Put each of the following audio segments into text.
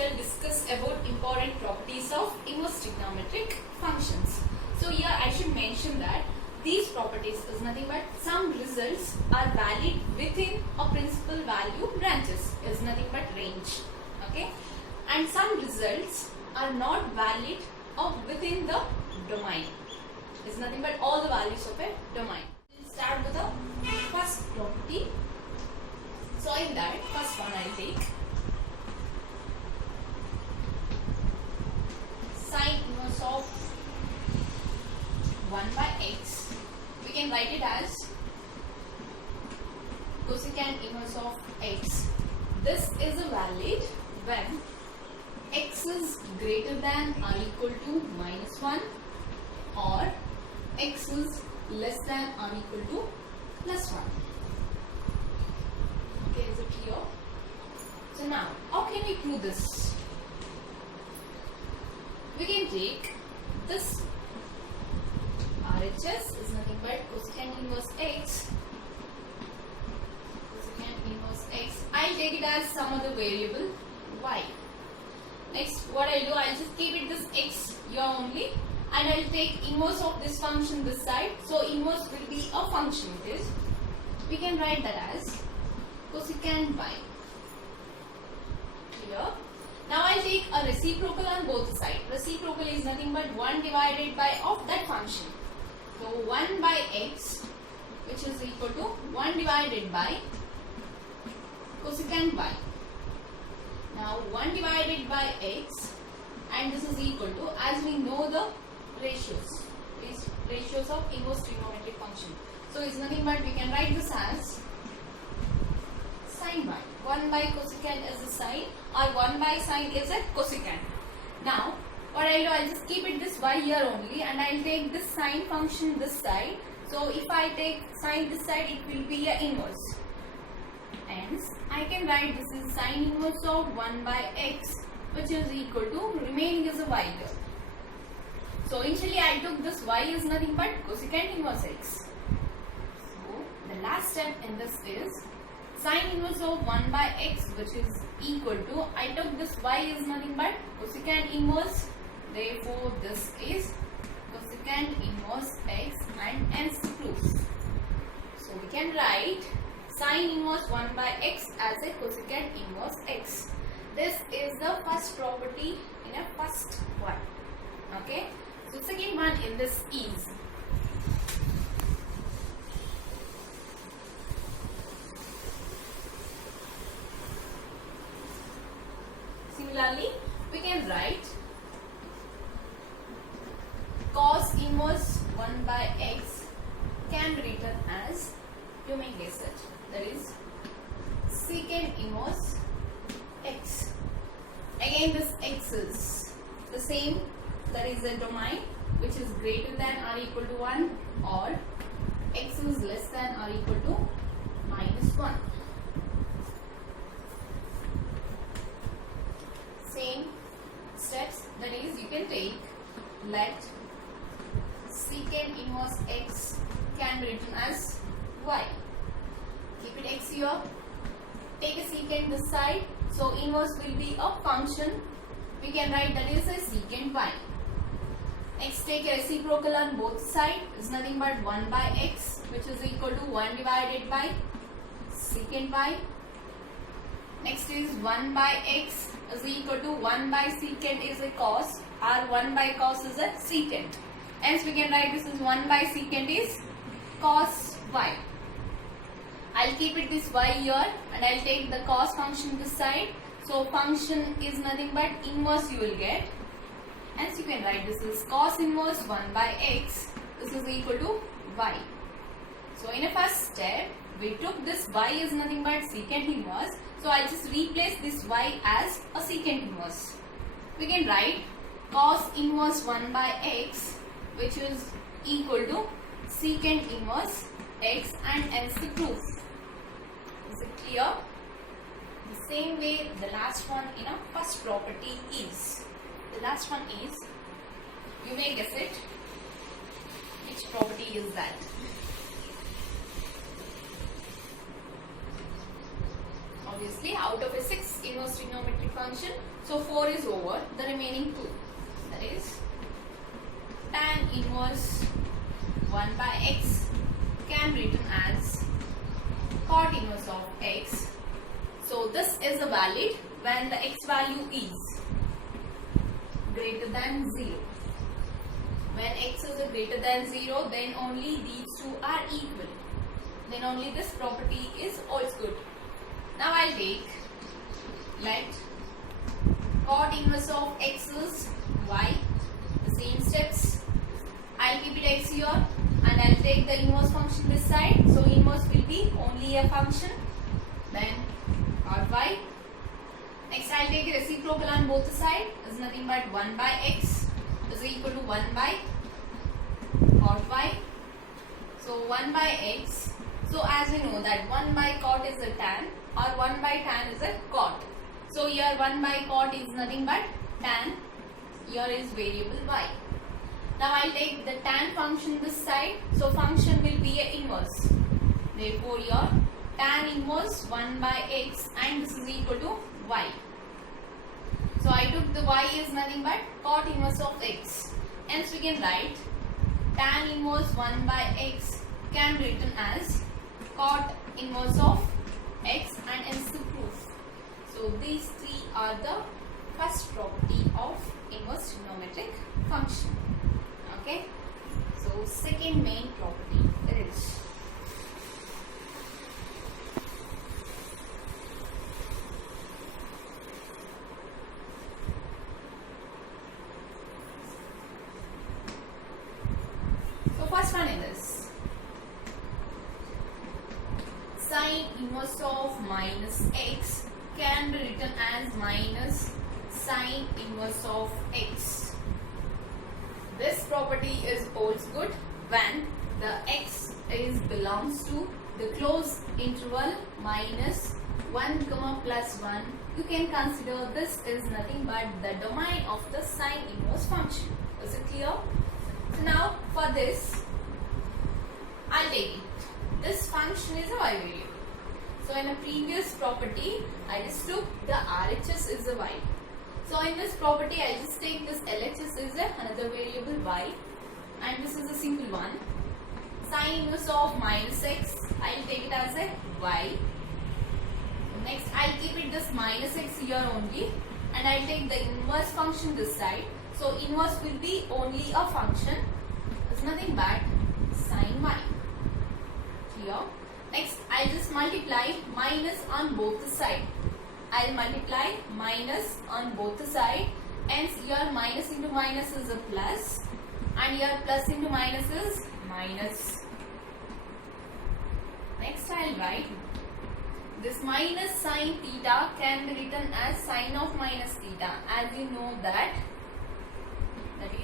shall discuss about important properties of inverse trigonometric functions. So here I should mention that these properties is nothing but some results are valid within a principal value branches, is nothing but range, okay, and some results are not valid of within the domain, is nothing but all the values of a domain. We'll start with the first property. So in that first one I'll take sine inverse of 1 by x. We can write it as cosecant inverse of x. This is a valid when x is greater than or equal to -1 or x is less than or equal to +1. Okay, is it clear? So now, how can we prove this? We can take this RHS is nothing but cosecant inverse x. Cosecant inverse x. I'll take it as some other variable y. Next, what I'll do, I'll just keep it this x here only, and I'll take inverse of this function this side. So inverse will be a function. It is. We can write that as cosecant y. Clear? Now I'll take a reciprocal on both sides. Reciprocal is nothing but 1 divided by of that function. So 1 by x, which is equal to 1 divided by cosecant y. Now 1 divided by x, and this is equal to, as we know the ratios, these ratios of inverse trigonometric function. So it's nothing but we can write this as sine y. 1 by cosecant is a sine, or 1 by sine is a cosecant. Now what I'll do, I'll just keep it this y here only, and I'll take this sine function this side. So if I take sine this side, it will be a inverse. Hence I can write this is sine inverse of 1 by x, which is equal to remaining is a y here. So initially I took this y is nothing but cosecant inverse x. So the last step in this is sine inverse of 1 by x, which is equal to, I took this y is nothing but cosecant inverse, therefore this is cosecant inverse x, and hence the proof. So we can write sine inverse 1 by x as a cosecant inverse x. This is the first property in a first one. Okay. So second one in this is similarly, we can write cos inverse 1 by x can be written as, you may guess it, that is secant inverse x. Again this x is the same, that is the domain which is greater than or equal to 1, or x is less than or equal to -1. Same steps, that is you can take let secant inverse x can be written as y. Keep it x here, take a secant this side, so inverse will be a function, we can write that is a secant y. Next take a reciprocal on both sides, is nothing but 1 by x, which is equal to 1 divided by secant y. Next is 1 by x is equal to 1 by secant is a cos, or 1 by cos is a secant. Hence we can write this is 1 by secant is cos y. I'll keep it this y here, and I'll take the cos function this side. So function is nothing but inverse you will get. Hence you can write this is cos inverse 1 by x. This is equal to y. So in a first step, we took this y is nothing but secant inverse. So I just replace this y as a secant inverse. We can write cos inverse 1 by x, which is equal to secant inverse x, and hence the proof. Is it clear? The same way the last one in a first property is. The last one is, you may guess it, which property is that? obviously out of a 6 inverse trigonometric function. So 4 is over, the remaining 2, that is tan inverse 1 by x can be written as cot inverse of x. So this is a valid when the x value is greater than 0. When x is greater than 0, then only these two are equal. Then only this property is also good. Now I'll take, let cot inverse of x is y. The same steps. I'll keep it x here and I'll take the inverse function this side. So inverse will be only a function. Then cot y. Next I'll take a reciprocal on both the sides. Is nothing but 1 by x is equal to 1 by cot y. So 1 by x. So as we know that 1 by cot is a tan or 1 by tan is a cot. So here 1 by cot is nothing but tan. Here is variable y. Now I'll take the tan function this side. So function will be a inverse. Therefore here tan inverse 1 by x and this is equal to y. So I took the y is nothing but cot inverse of x. Hence we can write tan inverse 1 by x can be written as cot inverse of x and hence the proof. So these three are the first property of inverse trigonometric function. Okay. So second main property is first one is sine inverse of minus x can be written as minus sine inverse of x. This property is holds good when the x is belongs to the closed interval minus 1 comma plus 1. You can consider this is nothing but the domain of the sine inverse function. Is it clear? So now for this, I'll take it. This function is a y variable. So in a previous property, I just took the RHS is a y. So in this property, I just take this LHS is another variable y, and this is a simple one. Sine inverse of minus x, I'll take it as a y. Next, I'll keep it this minus x here only, and I'll take the inverse function this side. So inverse will be only a function. It's nothing but sine y. Here. Next, I'll just multiply minus on both the side. I'll multiply minus on both the side. Hence, here minus into minus is a plus, and here plus into minus is minus. Next, I'll write this minus sine theta can be written as sine of minus theta. As you know that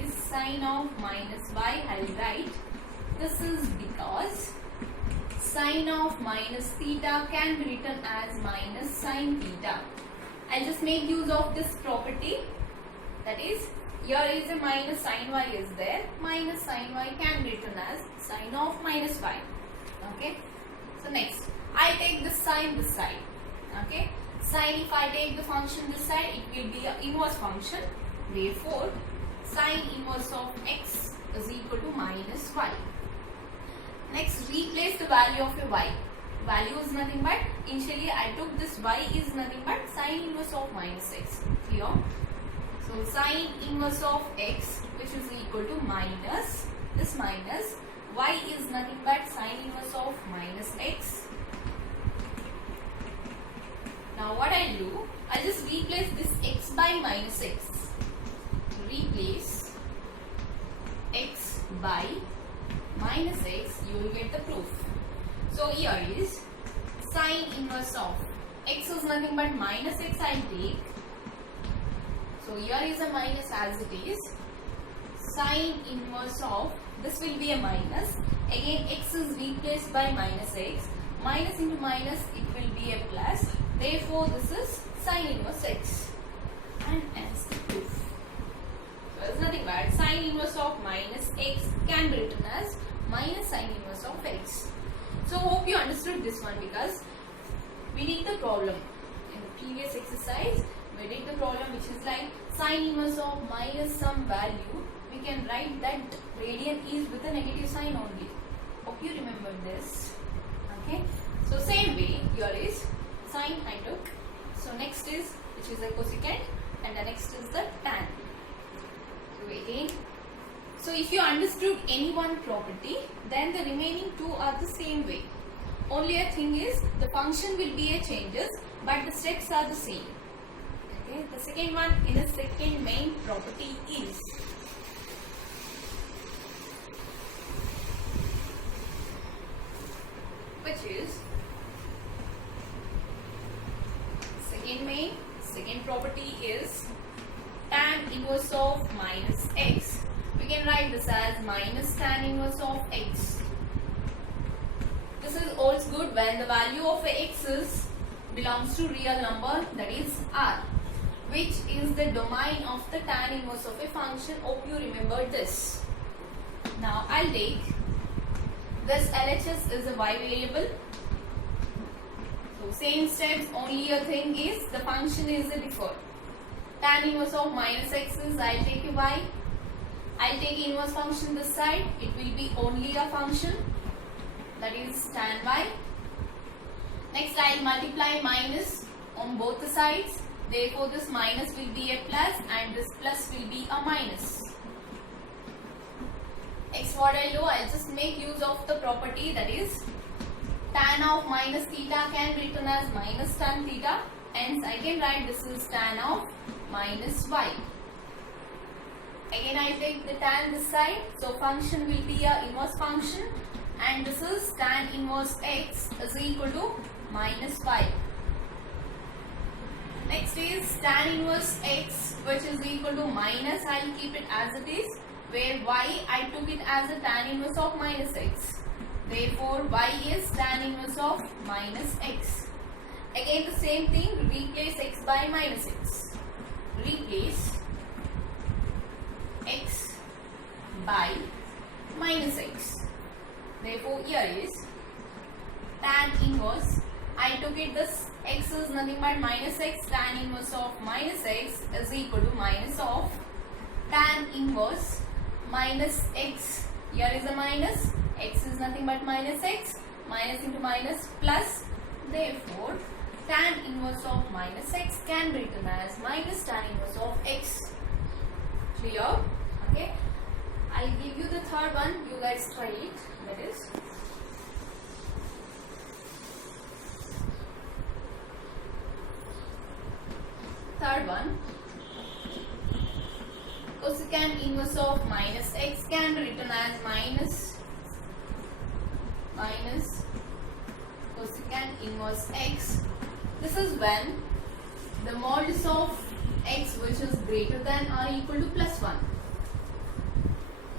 is sine of minus y. I'll write this is because sine of minus theta can be written as minus sine theta. I'll just make use of this property, that is here is a minus sine y is there, minus sine y can be written as sine of minus y. Okay. So next, I take the sine this side. Okay. Sine, if I take the function this side, it will be an inverse function. Therefore, sine inverse of x is equal to minus y. Next, replace the value of a y. Value is nothing but, initially I took this y is nothing but sine inverse of minus x. Clear? So, sine inverse of x, which is equal to minus, this minus, y is nothing but sine inverse of minus x. Now what I'll do, I'll just replace this x by minus x. Replace x by minus x, you will get the proof. So here is sine inverse of x is nothing but minus x I'll take. So here is a minus as it is. Sine inverse of, this will be a minus. Again x is replaced by minus x. Minus into minus, it will be a plus. Therefore this is sine inverse x. And hence the proof. So there is nothing but sine inverse of minus x can be written as minus sine inverse of x. So hope you understood this one, because we need the problem. exercise, we did the problem which is like sine inverse of minus some value. We can write that radian is with a negative sign only. Hope you remember this. Okay. So same way here is sine I took. So next is which is the cosecant, and the next is the tan. So again, so if you understood any one property, then the remaining two are the same way. Only a thing is the function will be a changes, but the steps are the same. Okay. The second one in the second main property is second property is tan inverse of minus x. We can write this as minus tan inverse of x. This is also good when the value of x belongs to real number, that is r, which is the domain of the tan inverse of a function. Hope you remember this. Now I'll take this LHS is a y variable. So same steps, only a thing is the function is a deferred. Tan inverse of minus x is I'll take a y. I'll take inverse function this side. It will be only a function, that is tan y. Next I'll multiply minus on both the sides. Therefore this minus will be a plus and this plus will be a minus. Next what I'll do, I'll just make use of the property, that is tan of minus theta can be written as minus tan theta. Hence I can write this is tan of minus y. Again I take the tan this side. So function will be a inverse function, and this is tan inverse x is equal to minus y. Next is tan inverse x, which is equal to minus, I will keep it as it is, where y I took it as a tan inverse of minus x. Therefore y is tan inverse of minus x. Again the same thing, replace x by minus x. Replace x by minus x. Therefore here is tan inverse, I took it this x is nothing but minus x, tan inverse of minus x is equal to minus of tan inverse minus x. Here is a minus, x is nothing but minus x, minus into minus plus. Therefore tan inverse of minus x can be written as minus tan inverse of x. Clear? Okay. I'll give you the third one, you guys try it. That is third one, cosecant inverse of minus x can be written as minus cosecant inverse x. This is when the modulus of x which is greater than or equal to plus 1.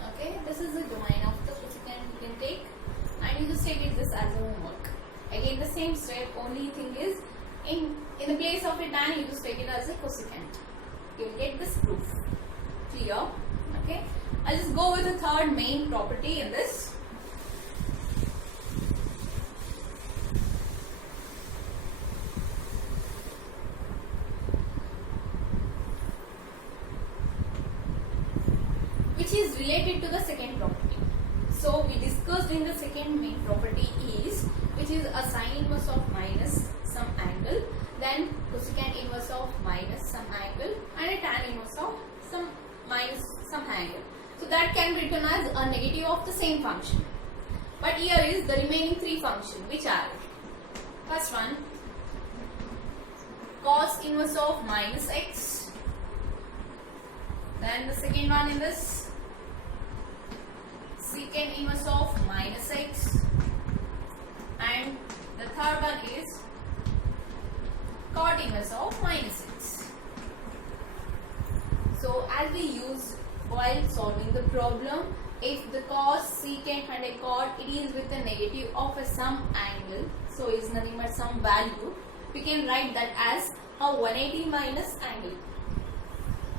Okay, this is the domain of the cosecant you can take, and you just take this as a homework. Again the same step, only thing is in the place of a tan you just take it as a cosecant. You will get this proof. Clear? Okay. I'll just go with the third main property in this. Which is related to the second property. So we discussed in the second main property is, which is a sine inverse of minus some angle, then cosecant inverse of minus some angle, and a tan inverse of some minus some angle. So that can be written as a negative of the same function. But here is the remaining three functions, which are first one cos inverse of minus x, then the second one in this secant inverse of minus x, and the third one is cot inverse of minus x. So as we use while solving the problem, if the cos, secant and a cot, it is with a negative of a some angle, so is nothing but some value, we can write that as a 180 minus angle.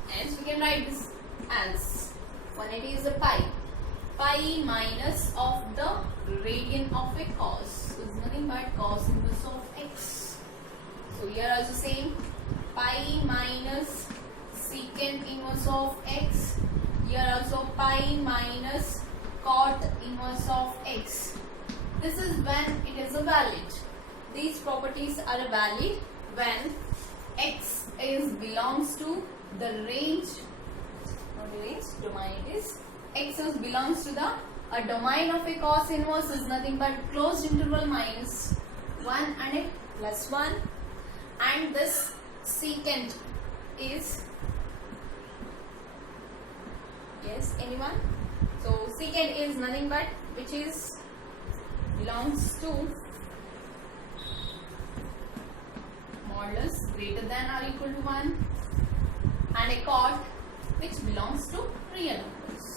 Hence we can write this as 180 is a pi minus of the radian of a cos, so it's nothing but cos inverse of x. So here also same, pi minus secant inverse of x. Here also pi minus cot inverse of x. This is when it is a valid. These properties are valid when x is belongs to the range, not the range, domain is x is belongs to the a domain of a cos inverse is nothing but closed interval minus 1 and a plus 1, and this secant is, yes, anyone? So secant is nothing but which is belongs to modulus greater than or equal to 1, and a cot which belongs to real numbers.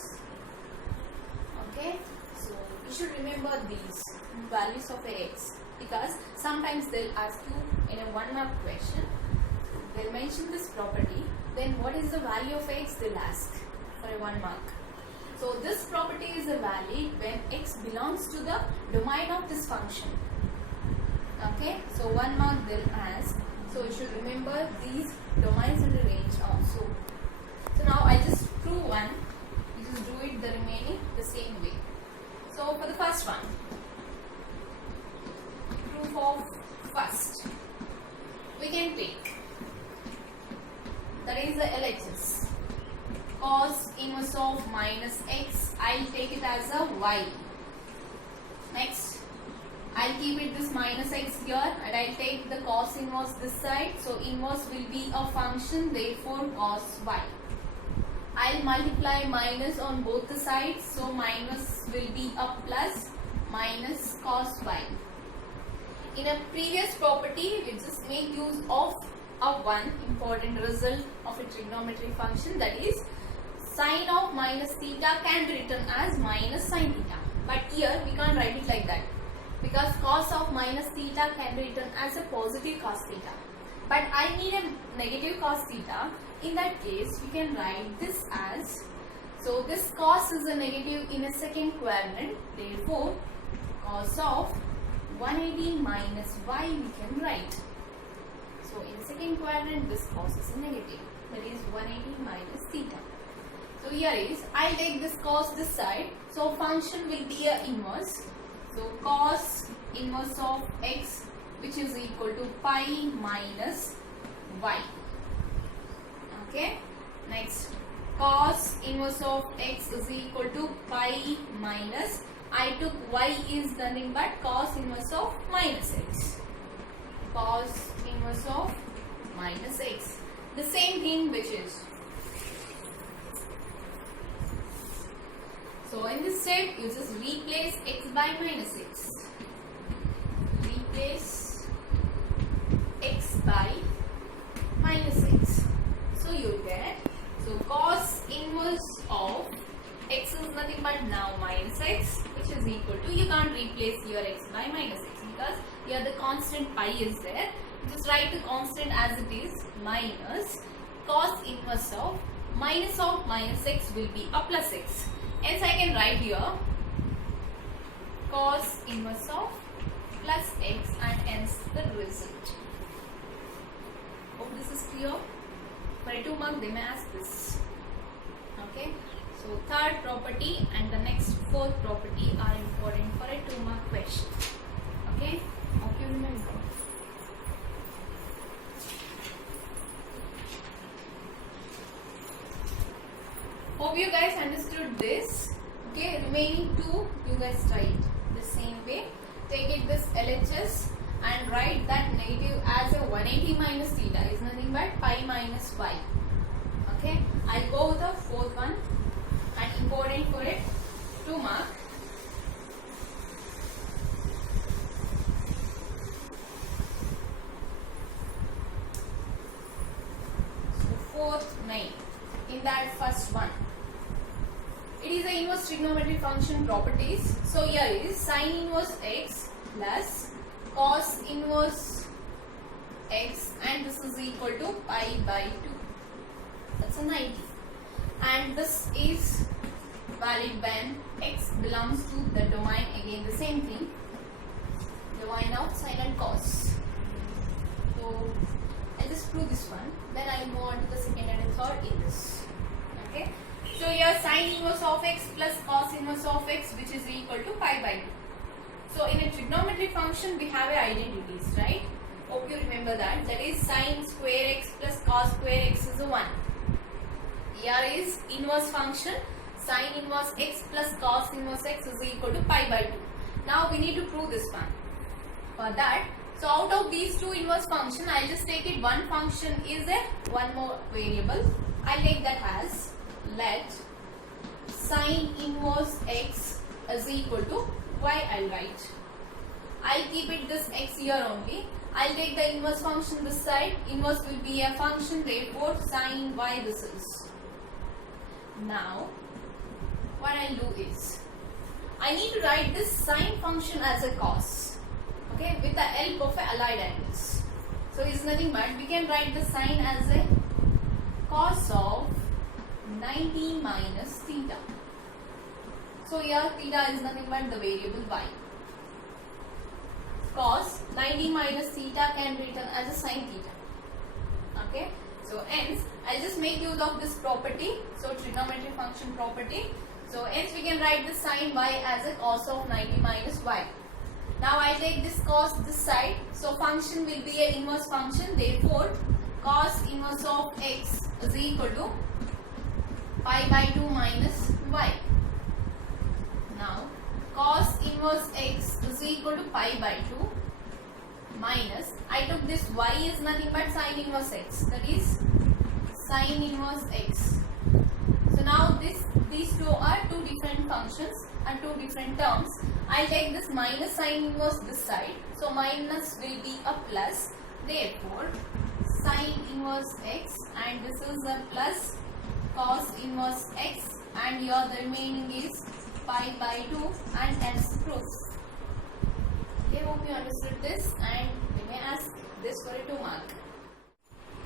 Okay, so you should remember these values of a x, because sometimes they'll ask you in a 1 mark question, they'll mention this property, then what is the value of x, they'll ask for a 1 mark. So this property is a valid when x belongs to the domain of this function. Okay, so 1 mark they'll ask. So you should remember these domains and the range also. So now I just prove one. You just do it the remaining the same way. So for the first one, proof of first, we can take, that is the LHS, cos inverse of minus x. I'll take it as a y. Next, I'll keep it this minus x here, and I'll take the cos inverse this side. So inverse will be a function, therefore cos y. I'll multiply minus on both the sides, so minus will be a plus minus cos y. In a previous property, we just make use of a one important result of a trigonometry function, that is sine of minus theta can be written as minus sine theta. But here we can't write it like that, because cos of minus theta can be written as a positive cos theta. But I need a negative cos theta. In that case, we can write this as, so this cos is a negative in a second quadrant, therefore cos of 180 minus y we can write. So in the second quadrant, this cos is a negative, that is 180 minus theta. So here is, I take this cos this side, so function will be a inverse. So cos inverse of x, which is equal to pi minus y. Okay, next, cos inverse of x is equal to pi minus, I took y is nothing but cos inverse of minus x. Cos inverse of minus x. The same thing which is. So in this step, you just replace x by minus x. Replace x by minus x. So you get, so cos inverse of x is nothing but now minus x, which is equal to, you can't replace your x by minus x because here the constant pi is there. Just write the constant as it is, minus cos inverse of minus x will be a plus x. Hence I can write here cos inverse of plus x, and hence the result. Hope this is clear. For a 2 mark they may ask this. Okay. So third property and the next fourth property are important for a 2 mark question. Okay. Hope you remember. Hope you guys understood this. Okay, remaining 2 you guys write the same way. Take it this LHS and write that negative as a 180 minus theta is nothing but pi minus y. Okay, I'll go with the fourth one and important for it 2 mark. So fourth 9. In that first one, it is the inverse trigonometry function properties. So here is sine inverse x plus cos inverse x, and this is equal to pi by 2. That's a 90. And this is valid when x belongs to the domain, again the same thing, domain of sine and cos. So I just prove this one. Then I will move on to the second and the third in this. Okay. So your sine inverse of x plus cos inverse of x, which is equal to pi by 2. So in a trigonometry function, we have identities, right? Hope you remember that. That is sine square x plus cos square x is a 1. Here is inverse function. Sine inverse x plus cos inverse x is equal to pi by 2. Now we need to prove this one. For that, so out of these two inverse function, I'll just take it one function is a one more variable. I'll take that as let sine inverse x is equal to y. I'll write. I'll keep it this x here only. I'll take the inverse function this side. Inverse will be a function, therefore sine y this is. Now what I'll do is I need to write this sine function as a cos, okay, with the help of allied angles. So it's nothing but we can write the sine as a cos of 90 minus theta. So here theta is nothing but the variable y. Cos 90 minus theta can be written as a sine theta. Okay. So hence I'll just make use of this property. So trigonometry function property. So hence we can write the sine y as a cos of 90 minus y. Now I take this cos this side. So function will be an inverse function. Therefore cos inverse of x is equal to pi by 2 minus y. Now cos inverse x is equal to pi by 2 minus, I took this y is nothing but sine inverse x, that is sine inverse x. So now these two are two different functions and two different terms. I'll take this minus sine inverse this side, so minus will be a plus, therefore sine inverse x, and this is a plus cos inverse x, and here the remaining is pi by 2, and hence proof. Okay, hope you understood this, and we may ask this for a 2 mark.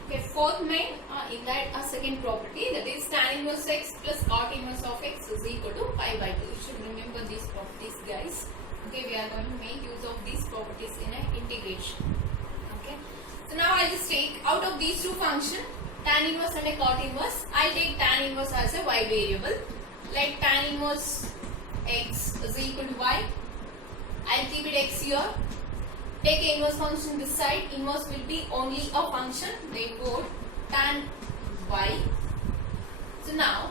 Okay, fourth main in that a second property, that is tan inverse x plus cot inverse of x is equal to pi by 2. You should remember these properties, guys. Okay, we are going to make use of these properties in an integration. Okay, so now I'll just take out of these two functions, tan inverse and a cot inverse. I'll take tan inverse as a y variable. Let tan inverse x is equal to y. I'll keep it x here. Take a inverse function this side. Inverse will be only a function. Therefore, tan y. So now,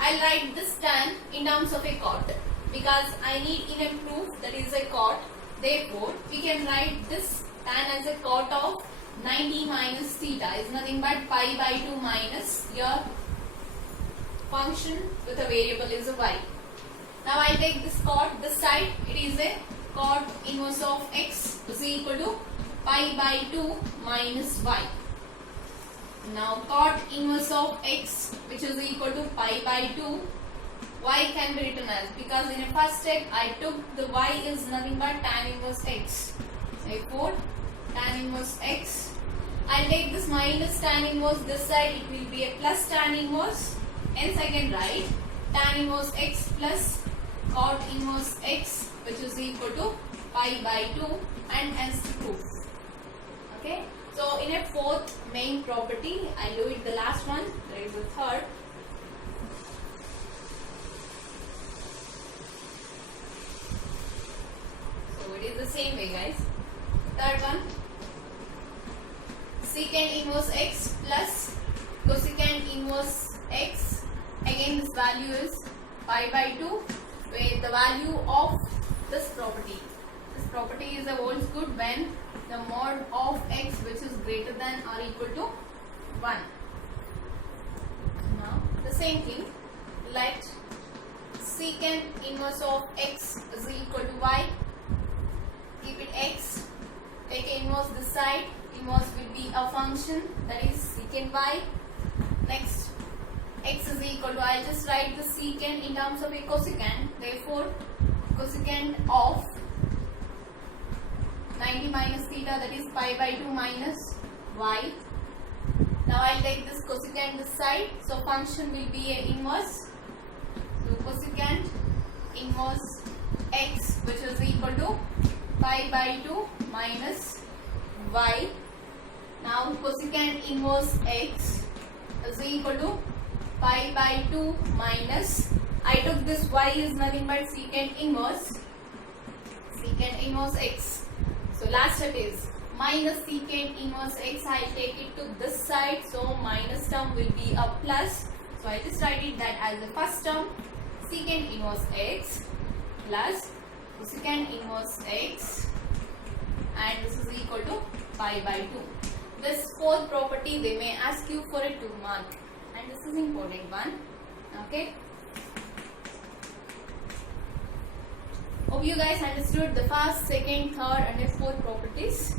I'll write this tan in terms of a cot. Because I need in a proof that is a cot. Therefore, we can write this tan as a cot of 90 minus theta. Is nothing but pi by 2 minus your function with a variable is a y. Now I take this cot this side. It is a cot inverse of x is equal to pi by 2 minus y. Now cot inverse of x, which is equal to pi by 2, y can be written as, because in a first step I took the y is nothing but tan inverse x. Therefore tan inverse x. I'll take this minus tan inverse this side. It will be a plus tan inverse. Hence I can write tan inverse x plus cot inverse x, which is equal to pi by 2, and hence the proof. Okay. So in a fourth main property, I'll do it the last one. There is the third. So it is the same way, guys. Third one, secant inverse x plus cosecant inverse x. Again this value is pi by 2, where the value of this property. This property is a holds good when the mod of x, which is greater than or equal to 1. Now the same thing, let secant inverse of x is equal to y. Keep it x. Take a inverse this side. Inverse will be a function, that is secant y. Next, x is equal to, I'll just write the secant in terms of a cosecant. Therefore, cosecant of 90 minus theta, that is pi by 2 minus y. Now I'll take this cosecant this side. So function will be a inverse. So cosecant inverse x, which is equal to pi by 2 minus y. Now cosecant inverse x is equal to pi by 2 minus, I took this y is nothing but secant inverse x. So last step is minus secant inverse x. I take it to this side, so minus term will be a plus. So I just write it that as the first term, secant inverse x plus cosecant inverse x, and this is equal to pi by 2. This fourth property they may ask you for a 2 mark, and this is important one. Okay. Hope you guys understood the first, second, third and the fourth properties.